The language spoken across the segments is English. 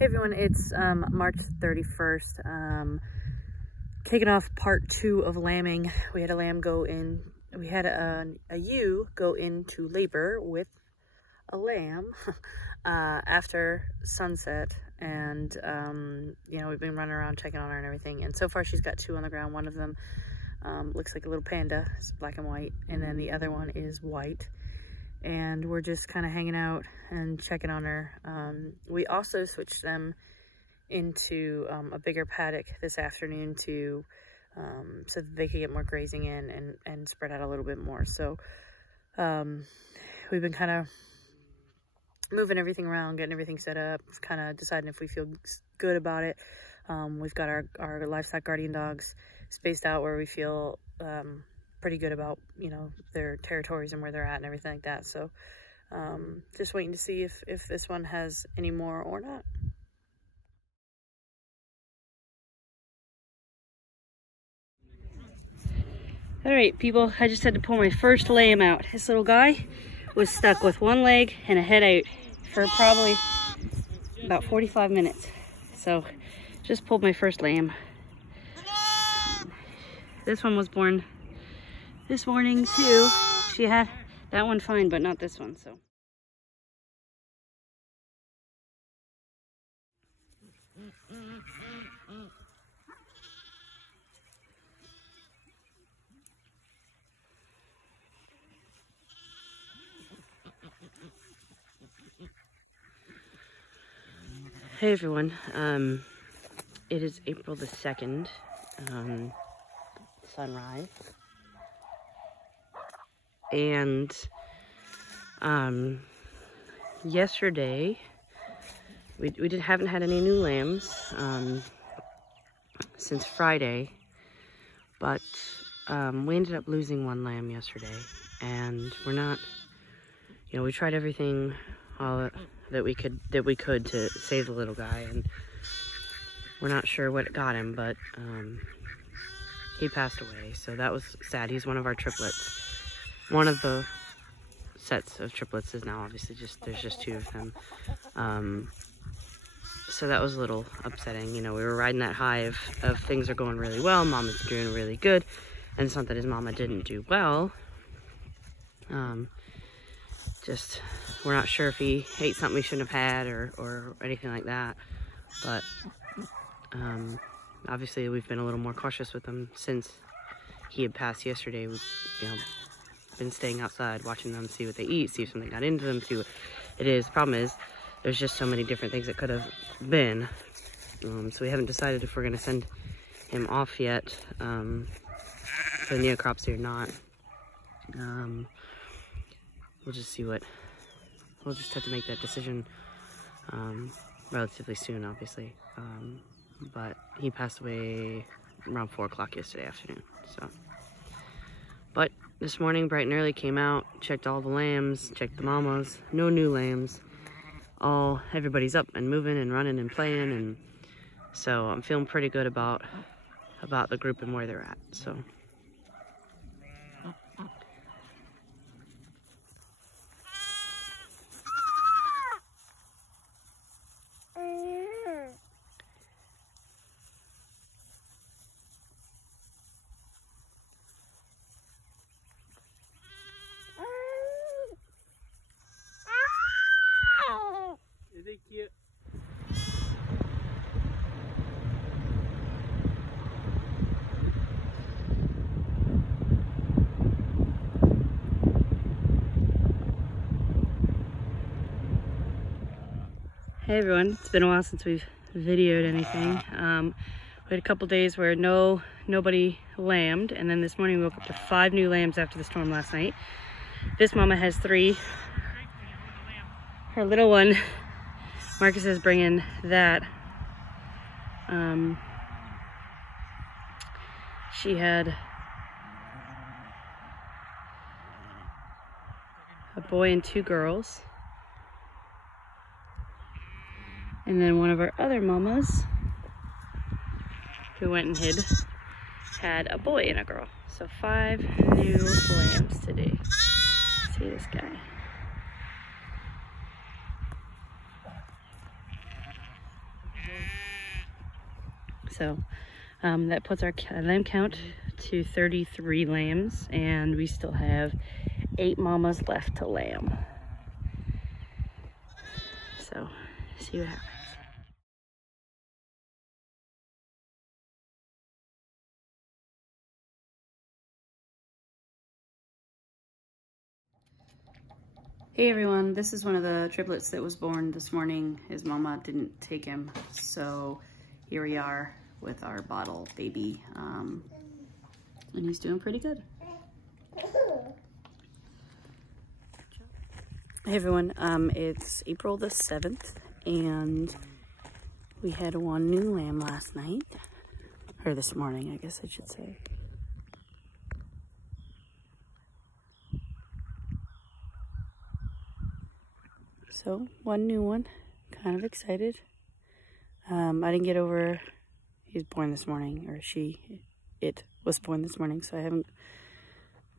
Hey everyone, it's March 31st. Kicking off part 2 of lambing. We had a lamb go in, we had a ewe go into labor with a lamb after sunset. And, you know, we've been running around checking on her and everything. And so far she's got 2 on the ground. One of them looks like a little panda, it's black and white. And then the other one is white. And we're just kind of hanging out and checking on her. We also switched them into a bigger paddock this afternoon to so that they could get more grazing in and spread out a little bit more. So we've been kind of moving everything around, getting everything set up, kind of deciding if we feel good about it. We've got our livestock guardian dogs spaced out where we feel pretty good about, you know, their territories and where they're at and everything like that. So just waiting to see if this one has any more or not. All right, people, I just had to pull my first lamb out. This little guy was stuck with one leg and a head out for probably about 45 minutes. So just pulled my first lamb. This one was born this morning too. She had that one fine, but not this one, so. Hey everyone, it is April the 2nd, sunrise. And yesterday we haven't had any new lambs since Friday, but we ended up losing one lamb yesterday, and we're not, you know, we tried everything that we could to save the little guy, and we're not sure what got him, but he passed away, so that was sad. He's one of our triplets. One of the sets of triplets is now obviously there's just 2 of them. So that was a little upsetting. You know, we were riding that high of things are going really well, Mama's doing really good, and it's not that his mama didn't do well. Just, we're not sure if he ate something he shouldn't have had or anything like that. But obviously we've been a little more cautious with him since he had passed yesterday. We've, you know, been staying outside, watching them, see what they eat, see if something got into them, see what it is. Problem is, there's just so many different things that could have been. So we haven't decided if we're going to send him off yet for the neocropsy or not. We'll just see what, we'll just have to make that decision relatively soon, obviously. But he passed away around 4 o'clock yesterday afternoon, so. But this morning, bright and early, came out, checked all the lambs, checked the mamas, no new lambs. Everybody's up and moving and running and playing, and so I'm feeling pretty good about the group and where they're at, so. Cute. Hey everyone, it's been a while since we've videoed anything. We had a couple days where nobody lambed, and then this morning we woke up to 5 new lambs after the storm last night. This mama has 3. Her little one, Marcus is bringing that. She had a boy and 2 girls. And then one of our other mamas, who went and hid, had a boy and a girl. So 5 new lambs today. See this guy. So that puts our lamb count to 33 lambs, and we still have 8 mamas left to lamb. So see what happens. Hey everyone, this is one of the triplets that was born this morning. His mama didn't take him, so here we are with our bottle baby, and he's doing pretty good. Hey everyone, it's April the 7th, and we had 1 new lamb last night, or this morning, I guess I should say. So 1 new one, kind of excited. I didn't get over, he was born this morning, or it was born this morning, so I haven't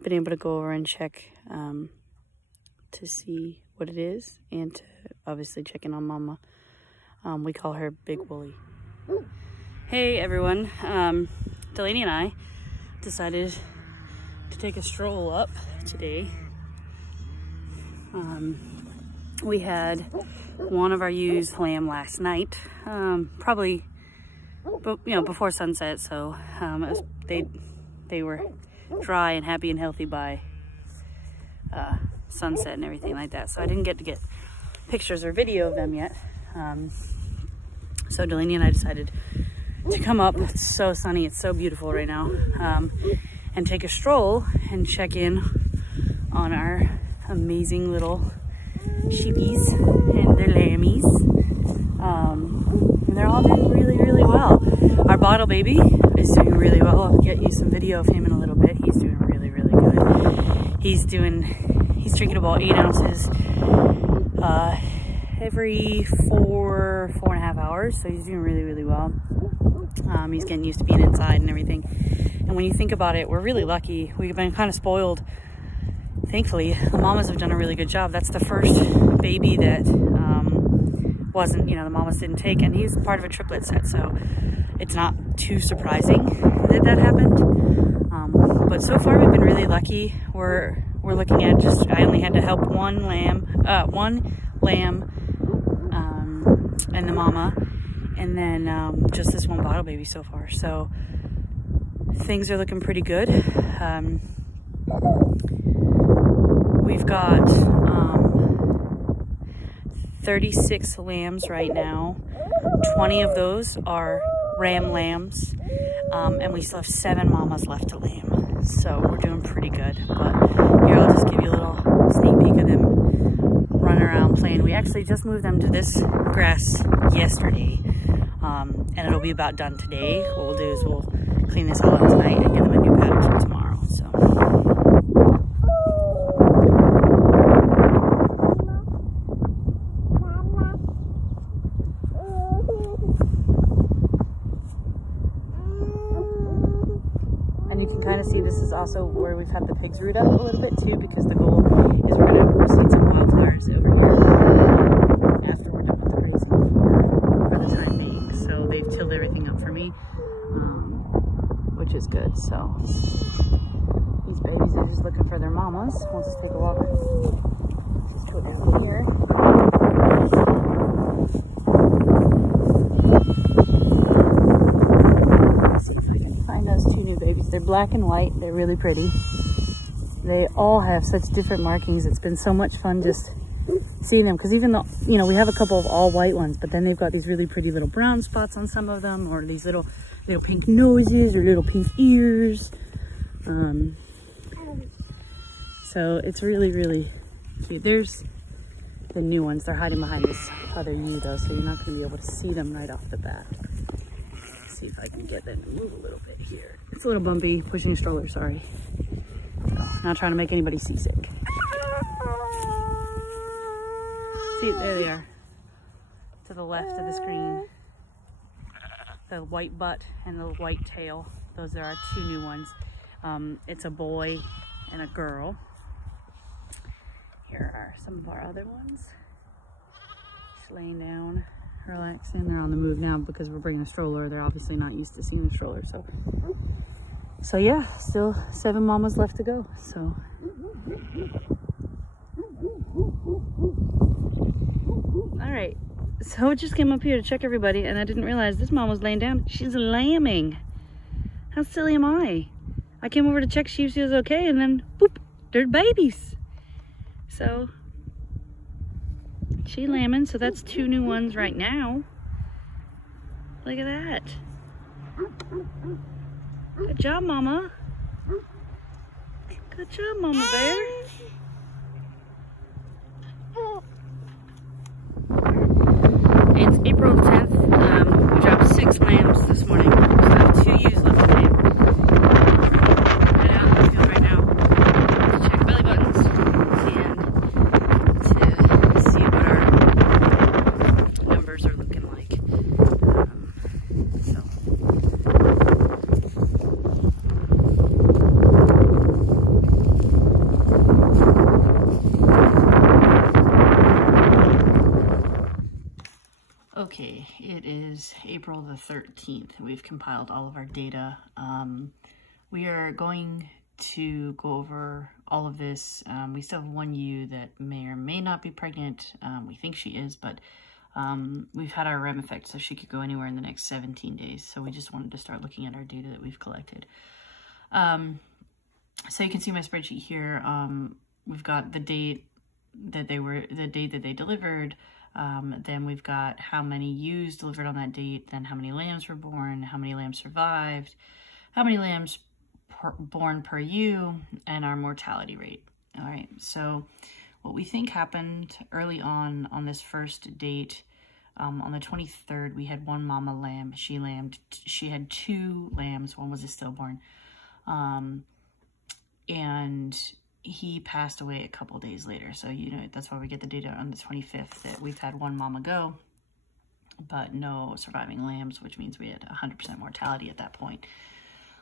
been able to go over and check to see what it is, and to obviously check in on Mama. We call her Big Woolly. Hey everyone, Delaney and I decided to take a stroll up today. We had one of our ewes lamb last night, probably, before sunset. So they were dry and happy and healthy by sunset and everything like that. So I didn't get to get pictures or video of them yet. So Delaney and I decided to come up. It's so sunny, it's so beautiful right now, and take a stroll and check in on our amazing little sheepies and their lammies. And they're all doing really, really well. Our bottle baby is doing really well. I'll get you some video of him in a little bit. He's doing really, really good. He's drinking about 8 ounces every 4.5 hours. So he's doing really, really well. He's getting used to being inside and everything. And when you think about it, we're really lucky. We've been kind of spoiled. Thankfully, the mamas have done a really good job. That's the first baby that wasn't, the mamas didn't take, and he's part of a triplet set, so it's not too surprising that happened. But so far, we've been really lucky. We're looking at I only had to help one lamb, and the mama, and then just this one bottle baby so far. So things are looking pretty good. We've got 36 lambs right now. 20 of those are ram lambs, and we still have 7 mamas left to lamb. So we're doing pretty good. But here, I'll just give you a little sneak peek of them running around playing. We actually just moved them to this grass yesterday, and it'll be about done today. What we'll do is we'll clean this all up tonight and get them a new paddock for tomorrow. So. You can kind of see this is also where we've had the pigs root up a little bit too, because the goal is we're going to seed some wildflowers over here after we're done with the grazing for the time being. So they've tilled everything up for me, which is good. So these babies are just looking for their mamas. We'll just take a walk. Just go down here. Those 2 new babies. They're black and white. They're really pretty. They all have such different markings. It's been so much fun just seeing them, because even though, we have a couple of all white ones, but then they've got these really pretty little brown spots on some of them, or these little pink noses or little pink ears. So it's really, really cute. There's the new ones. They're hiding behind this other ewe though, so you're not going to be able to see them right off the bat. See if I can get them to move a little bit here. It's a little bumpy, pushing a stroller, sorry. So, not trying to make anybody seasick. See, there they are. To the left of the screen. The white butt and the white tail. Those are our 2 new ones. It's a boy and a girl. Here are some of our other ones. Just laying down. relaxing. They're on the move now because we're bringing a stroller. They're obviously not used to seeing a stroller. So yeah, still 7 mamas left to go. So all right, so I just came up here to check everybody, and I didn't realize this mom was laying down. She's lambing. How silly am I? I came over to check she was okay, and then boop, they're babies. So she lambing, so that's 2 new ones right now. Look at that. Good job, Mama. Good job, Mama Bear. It's April 10th. We dropped 6 lambs this morning. We have 2 ewes left to lame. Right out in the field right now to check belly buttons and to see what our numbers are looking like. Okay, it is April the 13th. We've compiled all of our data. We are going to go over all of this. We still have 1 ewe that may or may not be pregnant. We think she is, but we've had our REM effect, so she could go anywhere in the next 17 days. So we just wanted to start looking at our data that we've collected. So you can see my spreadsheet here. We've got the date that they delivered. Then we've got how many ewes delivered on that date, then how many lambs were born, how many lambs survived, how many lambs born per ewe, and our mortality rate. All right, so what we think happened early on this first date, on the 23rd, we had 1 mama lamb. She had 2 lambs. 1 was a stillborn. And he passed away a couple days later. So, you know, that's why we get the data on the 25th that we've had 1 mama go, but no surviving lambs, which means we had 100% mortality at that point.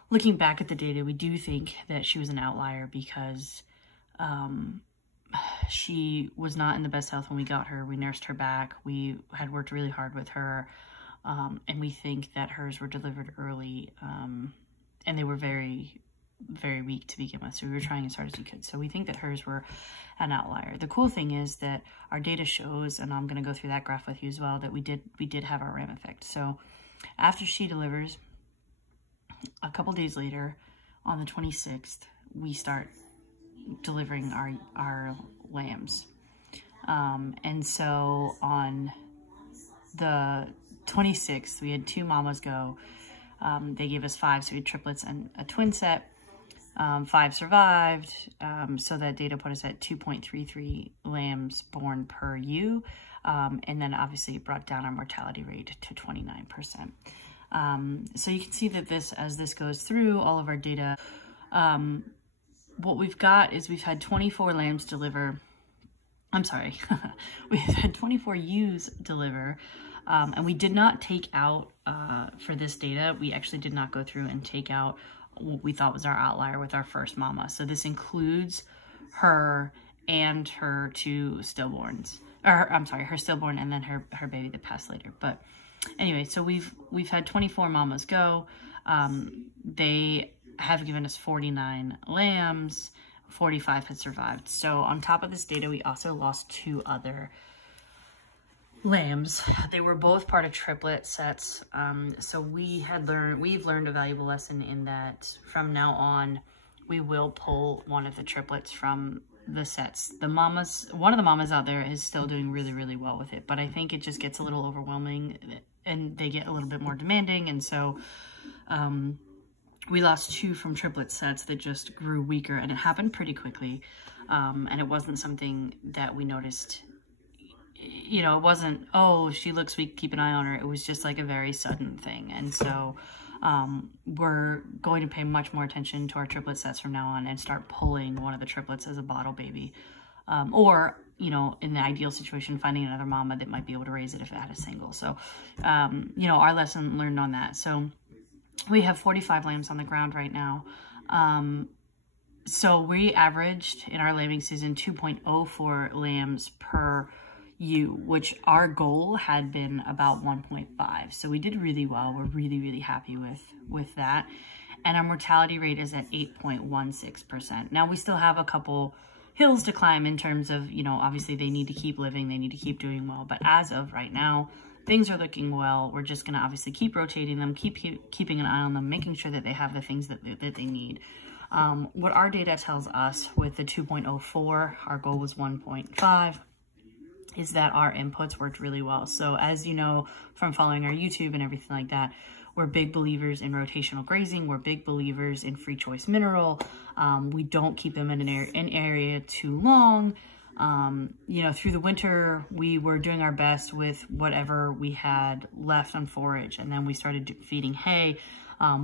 Looking back at the data, we do think that she was an outlier because she was not in the best health when we got her. We nursed her back. We had worked really hard with her. And we think that hers were delivered early, and they were very weak to begin with, so we were trying as hard as we could. So we think that hers were an outlier. The cool thing is that our data shows, and I'm going to go through that graph with you as well, that we did have our REM effect. So after she delivers, a couple days later, on the 26th, we start delivering our lambs. And so on the 26th, we had 2 mamas go. They gave us 5, so we had triplets and a twin set. 5 survived, so that data put us at 2.33 lambs born per ewe, and then obviously it brought down our mortality rate to 29%. So you can see that as this goes through all of our data, what we've got is we've had 24 lambs deliver. I'm sorry, we've had 24 ewes deliver, and we did not take out, for this data, we actually did not go through and take out what we thought was our outlier with our first mama. So this includes her and her 2 stillborns, or I'm sorry, her stillborn and then her baby that passed later. But anyway, so we've had 24 mamas go. They have given us 49 lambs, 45 had survived. So on top of this data, we also lost 2 other lambs. They were both part of triplet sets. So we've learned a valuable lesson in that from now on, we will pull one of the triplets from the sets. One of the mamas out there is still doing really, really well with it, but I think it just gets a little overwhelming and they get a little bit more demanding. And so, we lost 2 from triplet sets that just grew weaker, and it happened pretty quickly. And it wasn't something that we noticed. You know, it wasn't, oh, she looks weak, keep an eye on her. It was just like a very sudden thing. And so we're going to pay much more attention to our triplet sets from now on and start pulling one of the triplets as a bottle baby. Or, you know, in the ideal situation, finding another mama that might be able to raise it if it had a single. So, you know, our lesson learned on that. So we have 45 lambs on the ground right now. So we averaged in our lambing season 2.04 lambs per ewe, which our goal had been about 1.5. So we did really well. We're really, really happy with that. And our mortality rate is at 8.16%. Now we still have a couple hills to climb in terms of, you know, obviously they need to keep living, they need to keep doing well. But as of right now, things are looking well. We're just going to obviously keep rotating them, keeping an eye on them, making sure that they have the things that they need. What our data tells us with the 2.04, our goal was 1.5, is that our inputs worked really well. So as you know, from following our YouTube and everything like that, we're big believers in rotational grazing. We're big believers in free choice mineral. We don't keep them in an area too long. You know, through the winter, we were doing our best with whatever we had left on forage. And then we started feeding hay.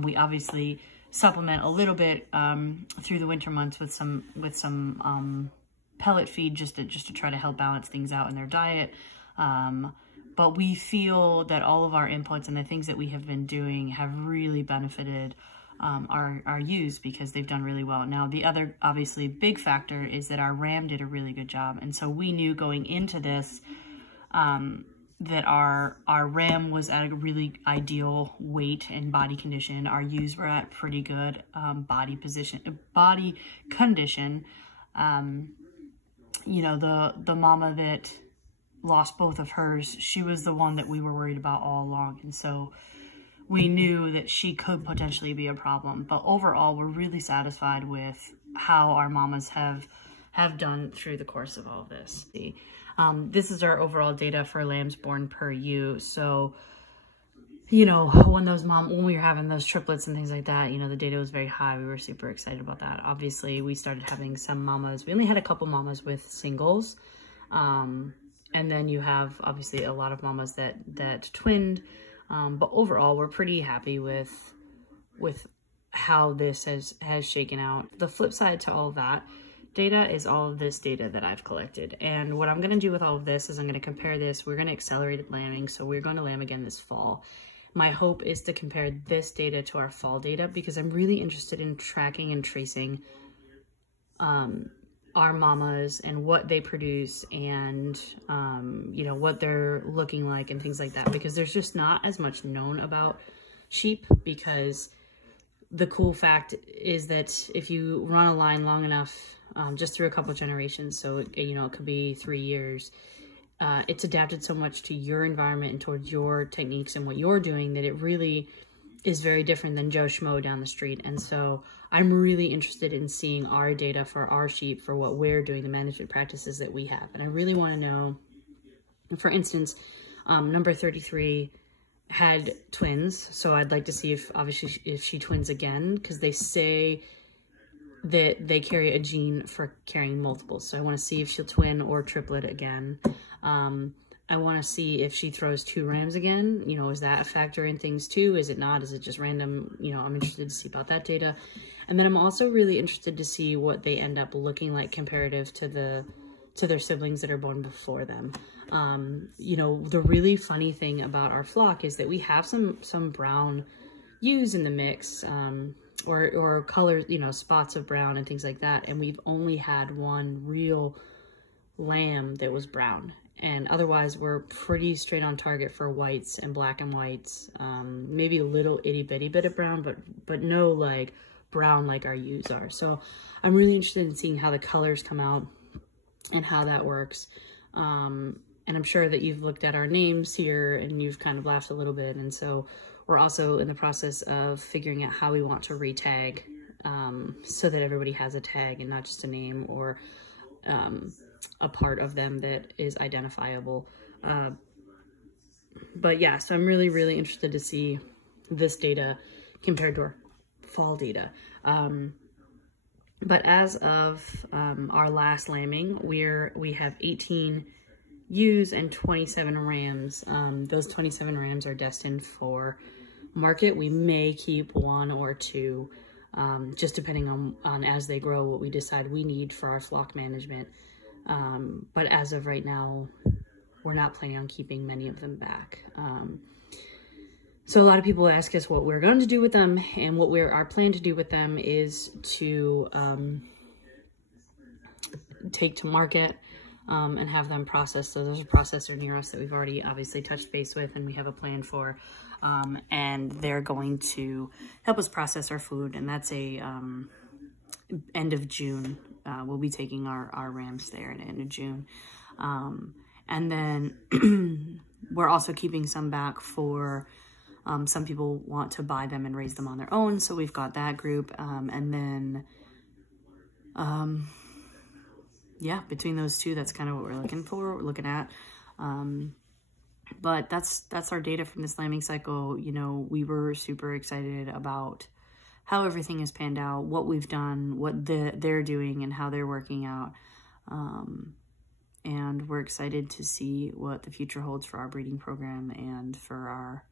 We obviously supplement a little bit through the winter months with some pellet feed just to try to help balance things out in their diet. But we feel that all of our inputs and the things that we have been doing have really benefited our ewes because they've done really well. Now, the other obviously big factor is that our ram did a really good job. And so we knew going into this that our ram was at a really ideal weight and body condition. Our ewes were at pretty good body condition. You know, the mama that lost both of hers, she was the one that we were worried about all along. And so we knew that she could potentially be a problem. But overall, we're really satisfied with how our mamas have done through the course of all of this. This is our overall data for lambs born per ewe. So, you know, when we were having those triplets and things like that, you know, the data was very high. We were super excited about that. Obviously, we started having some mamas. We only had a couple mamas with singles. And then you have obviously a lot of mamas that twinned. But overall, we're pretty happy with how this has shaken out. The flip side to all of that data is all of this data that I've collected. And what I'm going to do with all of this is I'm going to compare this. We're going to accelerate lambing. So we're going to lamb again this fall. My hope is to compare this data to our fall data because I'm really interested in tracking and tracing our mamas and what they produce and, you know, what they're looking like and things like that, because there's just not as much known about sheep. Because the cool fact is that if you run a line long enough, just through a couple of generations, so, you know, it could be 3 years, it's adapted so much to your environment and towards your techniques and what you're doing that it really is very different than Joe Schmo down the street. And so I'm really interested in seeing our data for our sheep, for what we're doing, the management practices that we have. And I really want to know, for instance, number 33 had twins. So I'd like to see if she twins again, because they say that they carry a gene for carrying multiples. So I want to see if she'll twin or triplet again. I want to see if she throws 2 rams again. You know, is that a factor in things too? Is it not? Is it just random? You know, I'm interested to see about that data. And then I'm also really interested to see what they end up looking like comparative to their siblings that are born before them. You know, the really funny thing about our flock is that we have some brown ewes in the mix, or colors, you know, spots of brown and things like that. And we've only had one real lamb that was brown. And otherwise, we're pretty straight on target for whites and black and whites. Maybe a little itty bitty bit of brown, but no like brown like our ewes are. So I'm really interested in seeing how the colors come out and how that works. And I'm sure that you've looked at our names here and you've kind of laughed a little bit. And so we're also in the process of figuring out how we want to re-tag, so that everybody has a tag and not just a name or a part of them that is identifiable. But yeah, so I'm really, really interested to see this data compared to our fall data. But as of our last lambing, we have 18 ewes and 27 rams. Those 27 rams are destined for market. We may keep 1 or 2, just depending on as they grow, what we decide we need for our flock management. But as of right now, we're not planning on keeping many of them back. So a lot of people ask us what we're going to do with them, and what our plan to do with them is to take to market. and have them processed. So there's a processor near us that we've already obviously touched base with and we have a plan for. And they're going to help us process our food. And that's a end of June. We'll be taking our rams there at the end of June. And then we're also keeping some back for some people want to buy them and raise them on their own. So we've got that group. And then, yeah, between those two, that's kind of what we're looking at. But that's our data from this lambing cycle. You know, we were super excited about how everything has panned out, what we've done, what they're doing, and how they're working out. And we're excited to see what the future holds for our breeding program and for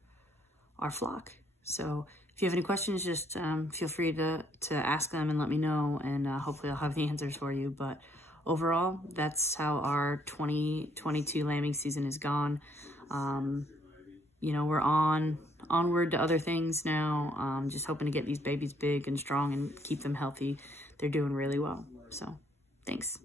our flock. So if you have any questions, just feel free to ask them and let me know, and hopefully I'll have the answers for you. But overall, that's how our 2022 lambing season is gone. You know, we're onward to other things now. Just hoping to get these babies big and strong and keep them healthy. They're doing really well. So thanks.